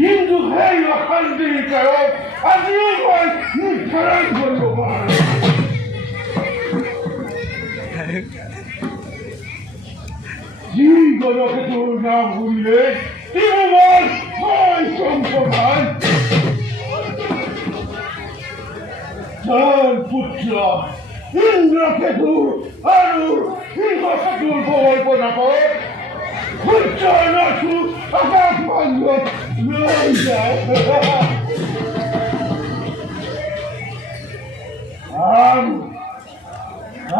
কিন্তু সেই অশান্তিৰ কাৰণ আজিও মই নিৰ্ধাৰণ কৰিব পৰা নাই। যি গণকেতুৰ নাম শুনিলে তিৰুমাল মই সম্প্ৰদান তাৰ পুত্ৰ ইন্দ্ৰকেতু আৰু সিংহকেতুৰ প্ৰকল্পনাকৰ সূৰ্যৰ নাচু আকাশ মাৰ্গত লৈ যায়।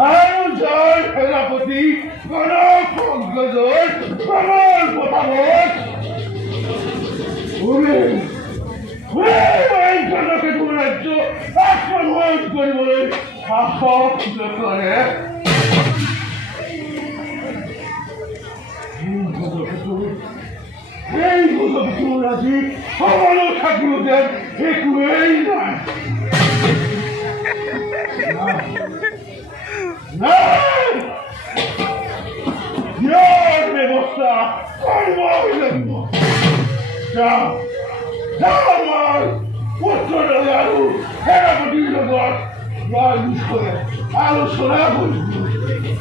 আৰু যাৰ সেনাপতি কনক পংকজৰ কমল পতাকত জনকেতু ৰাজ্য আক্ৰমণ কৰিবলৈ সাহস নকৰে। এই গজকেতুৰ আজি সকলো থাকিও যেন একোৱেই নাই। ইয়াৰ ব্যৱস্থা কৰিবই লাগিব। আমাৰ পুত্ৰদলে আৰু সেনাপতিৰ লগত ইয়াৰ বিষয়ে আলোচনা কৰিছোঁ।